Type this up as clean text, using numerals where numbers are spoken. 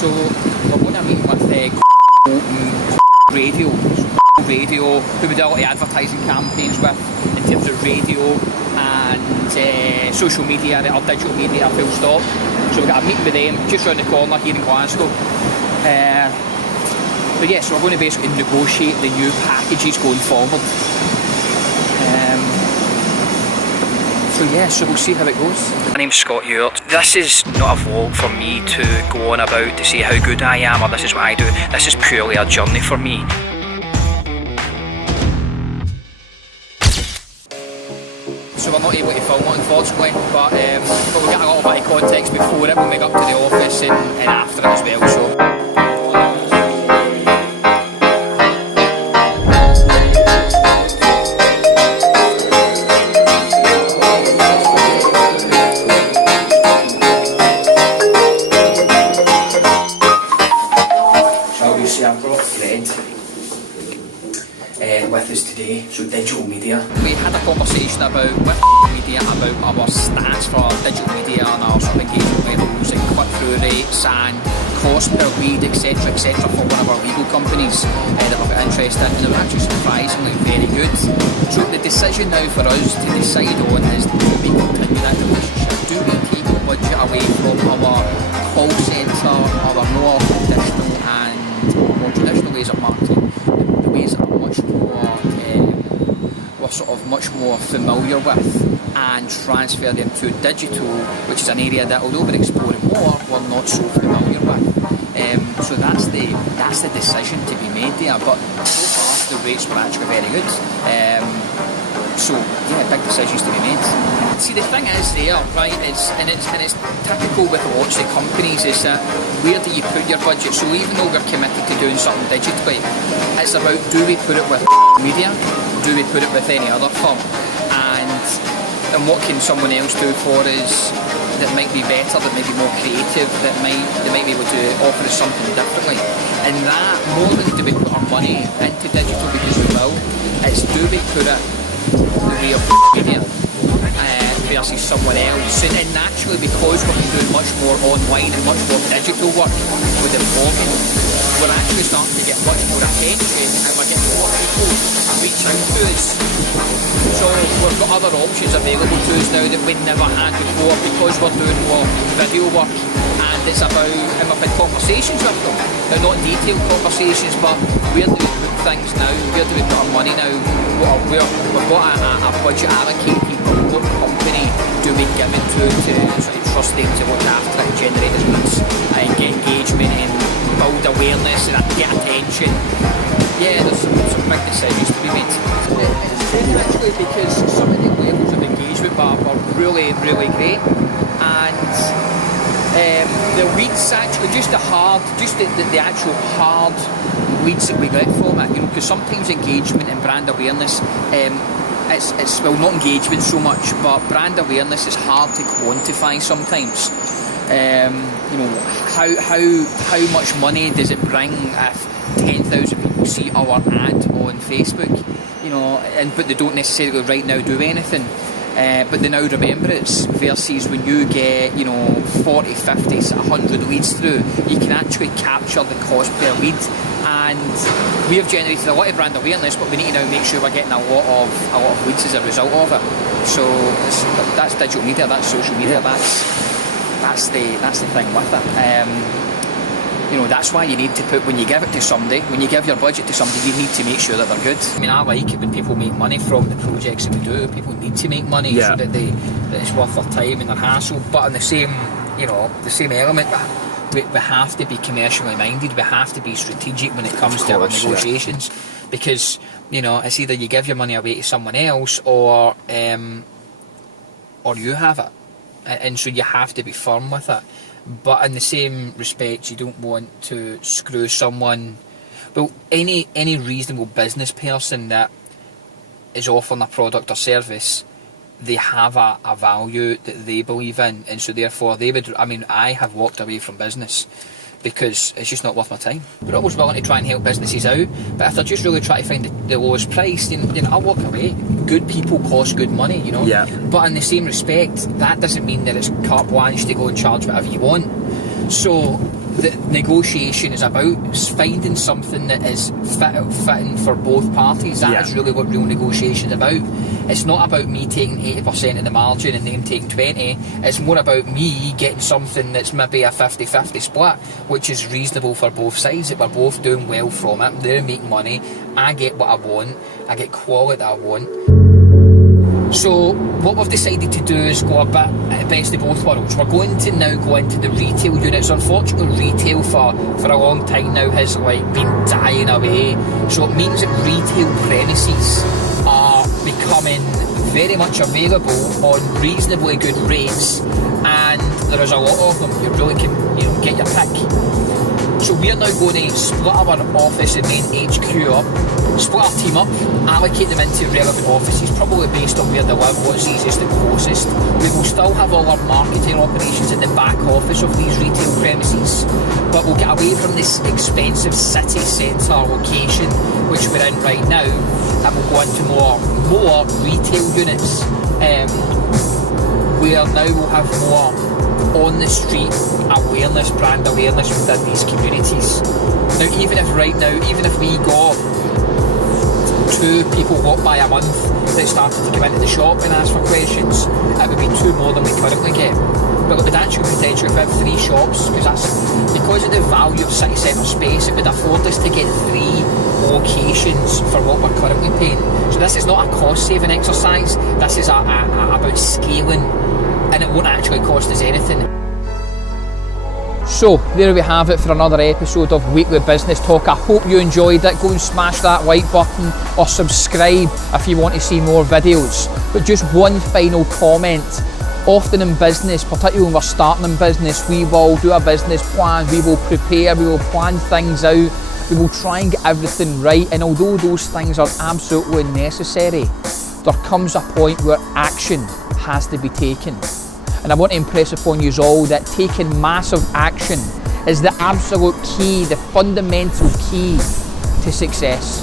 So we're going to meet with radio, who we do a lot of advertising campaigns with in terms of radio and social media or digital media, full stop. So we've got a meeting with them just round the corner here in Glasgow. But yeah, so we're going to basically negotiate the new packages going forward. So we'll see how it goes. My name's Scott Ewart. This is not a vlog for me to go on about to say how good I am or this is what I do. This is purely a journey for me. So we're not able to film it, unfortunately, but we'll get a little bit of context before it when we get up to the office and after it as well. So. With us today, so digital media. We had a conversation about media, about our stats for digital media and our sort of engagement levels and click-through rates and cost per lead, etc., for one of our legal companies that we've got interest in, and they were actually surprisingly very good. So the decision now for us to decide on is, do we continue that relationship? Do we take the budget away from our call centre, our more traditional ways of marketing, the ways that are much more much more familiar with, and transfer them to digital, which is an area that, although we're exploring more, we're not so familiar with. So that's the decision to be made there. But so far the rates were actually very good. So yeah, big decisions to be made. See, the thing is there, right, it's typical with lots of companies is that where do you put your budget? So even though we're committed to doing something digitally, it's about, do we put it with media? Do we put it with any other firm? And what can someone else do for us that might be better, that might be more creative, that they might be able to offer us something differently? And that, more than do we put our money into digital because we will, it's do we put it the way of media versus someone else. And naturally, because we're doing much more online and much more digital work with the vlogging, we're actually starting to get much more attention and we're getting more people reach out to us. So we've got other options available to us now that we never had before because we're doing more video work, and it's about, and we've had conversations with them. They're not detailed conversations, but where do we put things now? Where do we put our money now? We've got a budget allocated. What company do we give it to sort of trust them to look after and generate as much engagement and build awareness and get attention? Yeah, there's some big decisions to be made. It's true actually, because some of the levels of engagement are really, really great, and the leads actually, just the actual hard leads that we get from it, you know, because sometimes engagement and brand awareness, it's well, not engagement so much, but brand awareness is hard to quantify sometimes. You know, how much money does it bring if 10,000 people see our ad on Facebook, you know, but they don't necessarily right now do anything, but they now remember it, versus when you get, you know, 40, 50, 100 leads through, you can actually capture the cost per lead. And we have generated a lot of brand awareness, but we need to now make sure we're getting a lot of leads as a result of it. So that's digital media, that's social media, that's the thing with it. You know, that's why you need to put, when you give it to somebody, when you give your budget to somebody, you need to make sure that they're good. I mean, I like it when people make money from the projects that we do. People need to make money so that it's worth their time and their hassle. But in the same element, we have to be commercially minded. We have to be strategic when it comes to our negotiations, because, you know, it's either you give your money away to someone else or you have it, and so you have to be firm with it. But in the same respect, you don't want to screw someone. Well, any reasonable business person that is offering a product or service, they have a value that they believe in, and so therefore they would, I mean, I have walked away from business because it's just not worth my time. We're always willing to try and help businesses out, but if they're just really trying to find the lowest price, then I'll walk away. Good people cost good money, you know. Yeah. But in the same respect, that doesn't mean that it's carte blanche to go and charge whatever you want. So the negotiation is about finding something that is fitting for both parties. That is really what real negotiation is about. It's not about me taking 80% of the margin and them taking 20. It's more about me getting something that's maybe a 50-50 split, which is reasonable for both sides, that we're both doing well from it. They're making money, I get what I want, I get quality that I want. So what we've decided to do is go a bit best of both worlds. We're going to now go into the retail units. Unfortunately, retail for a long time now has been dying away. So it means that retail premises are becoming very much available on reasonably good rates, and there is a lot of them. You really can get your pick. So we're now going to split our office and main HQ up, split our team up, allocate them into relevant offices, probably based on where they live, what's easiest and closest. We will still have all our marketing operations in the back office of these retail premises, but we'll get away from this expensive city centre location which we're in right now, and we'll go into more retail units, where now we'll have more on the street awareness, brand awareness within these communities. Now even if we got 2 people walk by a month that started to come into the shop and ask for questions, it would be 2 more than we currently get. But it would actually potentially fit 3 shops, because of the value of city centre space, it would afford us to get 3 locations for what we're currently paying. So this is not a cost saving exercise, this is about scaling, and it won't actually cost us anything. So there we have it for another episode of Weekly Business Talk. I hope you enjoyed it. Go and smash that like button or subscribe if you want to see more videos. But just one final comment. Often in business, particularly when we're starting in business, we will do a business plan, we will prepare, we will plan things out, we will try and get everything right, and although those things are absolutely necessary, there comes a point where action has to be taken. And I want to impress upon you all that taking massive action is the absolute key, the fundamental key to success.